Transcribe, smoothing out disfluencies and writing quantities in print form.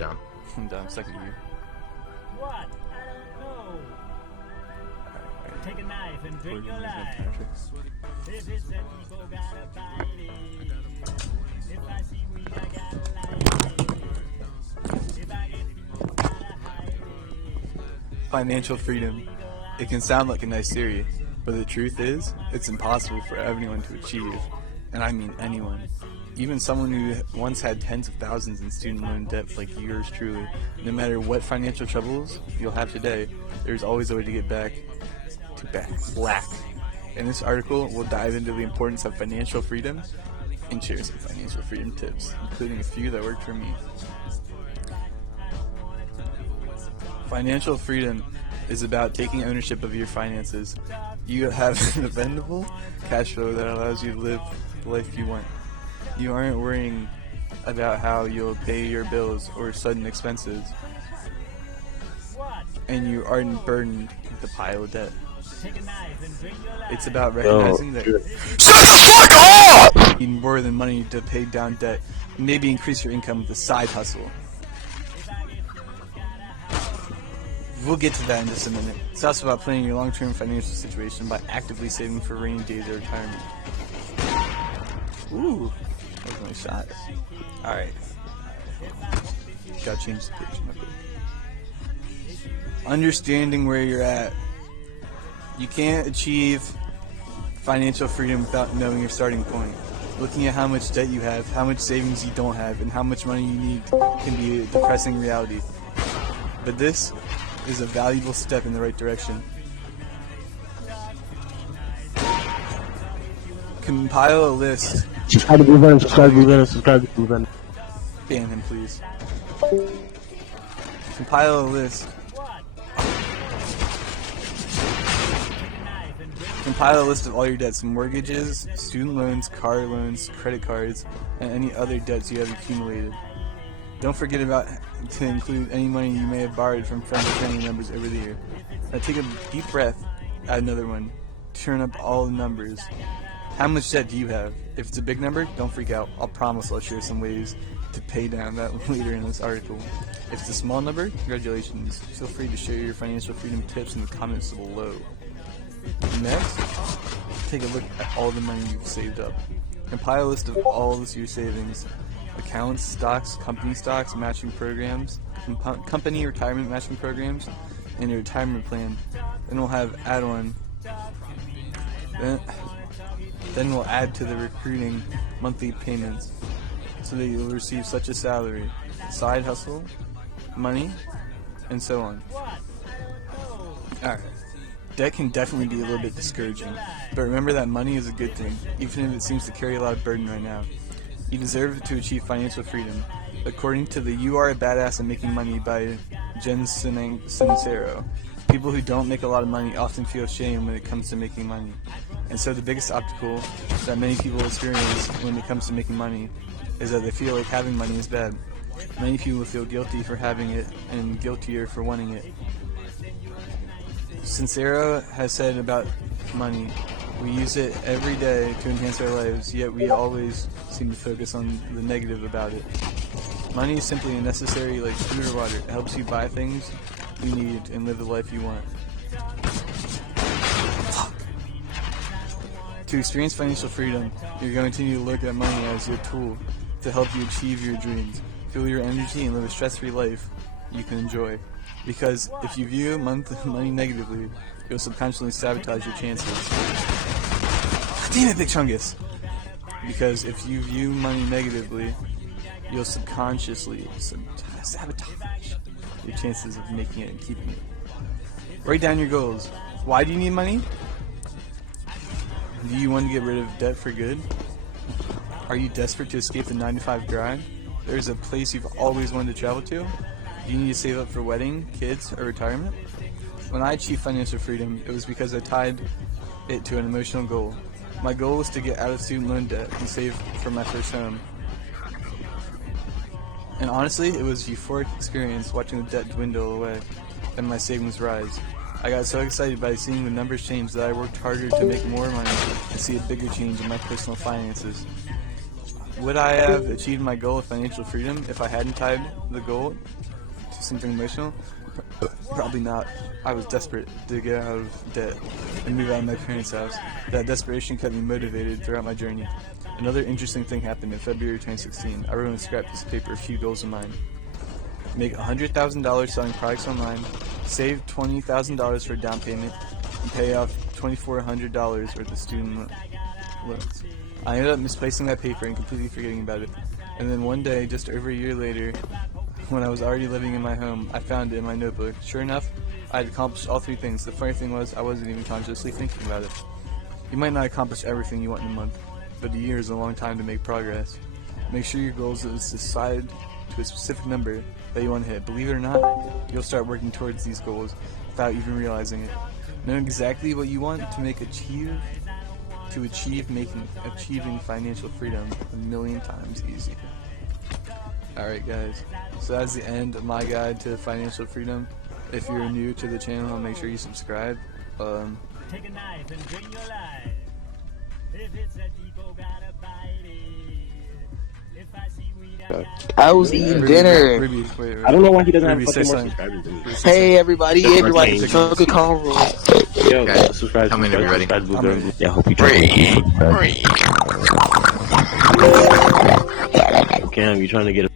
down? I'm down. Second year. What? I don't know. Take a knife and drink your life. If it's that people gotta bite it. If I see weed, I gotta light it. If I get people gotta hide it. Financial freedom. It can sound like a nice theory, but the truth is, it's impossible for everyone to achieve. And I mean anyone. Even someone who once had tens of thousands in student loan debt like yours truly. No matter what financial troubles you'll have today, there's always a way to get back to black. In this article, we'll dive into the importance of financial freedom and share some financial freedom tips, including a few that worked for me. Financial freedom is about taking ownership of your finances. You have a dependable cash flow that allows you to live the life you want. You aren't worrying about how you'll pay your bills or sudden expenses, and you aren't burdened with the pile of debt. It's about recognizing that Shut the fuck up! you need more than money to pay down debt, and maybe increase your income with a side hustle. We'll get to that in just a minute. It's also about planning your long-term financial situation by actively saving for rainy days or retirement. Ooh, that was a nice shot. Alright. Gotta change the page. Understanding where you're at. You can't achieve financial freedom without knowing your starting point. Looking at how much debt you have, how much savings you don't have, and how much money you need can be a depressing reality. But this is a valuable step in the right direction. Compile a list. Subscribe to Blue Venom, subscribe to Blue Venom, subscribe to Blue Venom. Ban him, please. Compile a list. Compile a list of all your debts: mortgages, student loans, car loans, credit cards, and any other debts you have accumulated. Don't forget to include any money you may have borrowed from friends or family members over the year. Now take a deep breath, add another one, turn up all the numbers. How much debt do you have? If it's a big number, don't freak out. I'll promise I'll share some ways to pay down that later in this article. If it's a small number, congratulations. Feel free to share your financial freedom tips in the comments below. Next, take a look at all the money you've saved up. Compile a list of all your savings. Accounts, stocks, company stocks, matching programs, company retirement matching programs, and your retirement plan. Then we'll have add-on. Then we'll add to the recruiting monthly payments so that you'll receive such a salary, side hustle, money, and so on. Alright. Debt can definitely be a little bit discouraging, but remember that money is a good thing, even if it seems to carry a lot of burden right now. You deserve to achieve financial freedom. According to the You Are a Badass at Making Money by Jen Sincero, people who don't make a lot of money often feel shame when it comes to making money. And so the biggest obstacle that many people experience when it comes to making money is that they feel like having money is bad. Many people feel guilty for having it and guiltier for wanting it. Sincero has said about money, we use it every day to enhance our lives, yet we always seem to focus on the negative about it. Money is simply a necessary like food or water. It helps you buy things you need and live the life you want. To experience financial freedom, you're going to need to look at money as your tool to help you achieve your dreams, fuel your energy, and live a stress-free life you can enjoy. Because if you view money negatively, you'll subconsciously sabotage your chances. Damn it, Big Chungus! Because if you view money negatively, you'll subconsciously sabotage your chances of making it and keeping it. Write down your goals. Why do you need money? Do you want to get rid of debt for good? Are you desperate to escape the 9-to-5 grind? There's a place you've always wanted to travel to? Do you need to save up for wedding, kids, or retirement? When I achieved financial freedom, it was because I tied it to an emotional goal. My goal was to get out of student loan debt and save for my first home. And honestly, it was a euphoric experience watching the debt dwindle away and my savings rise. I got so excited by seeing the numbers change that I worked harder to make more money and see a bigger change in my personal finances. Would I have achieved my goal of financial freedom if I hadn't tied the goal to something emotional? Probably not. I was desperate to get out of debt and move out of my parents' house. That desperation kept me motivated throughout my journey. Another interesting thing happened in February 2016. I wrote on a scrap piece of paper a few goals of mine. Make $100,000 selling products online, save $20,000 for a down payment, and pay off $2,400 worth of student loans. I ended up misplacing that paper and completely forgetting about it. And then one day, just over a year later, when I was already living in my home, I found it in my notebook. Sure enough, I had accomplished all 3 things. The funny thing was, I wasn't even consciously thinking about it. You might not accomplish everything you want in a month, but a year is a long time to make progress. Make sure your goals is decided to a specific number that you want to hit. Believe it or not, you'll start working towards these goals without even realizing it. Know exactly what you want to achieving financial freedom a million times easier. Alright guys, so that's the end of my guide to financial freedom. If you're new to the channel, make sure you subscribe. Take a knife and bring your life. If it's a depot, gotta bite it. If I see weed, I gotta I was eating dinner. Ruby, wait. I don't know why he doesn't have Ruby, say fucking more something. subscribers. Hey everybody, Okay. chocolate convo. Yo, Okay. subscribe. Tell me when you're ready. Subscribe, I'm ready. Yeah, hope you try. Cam, you trying to get a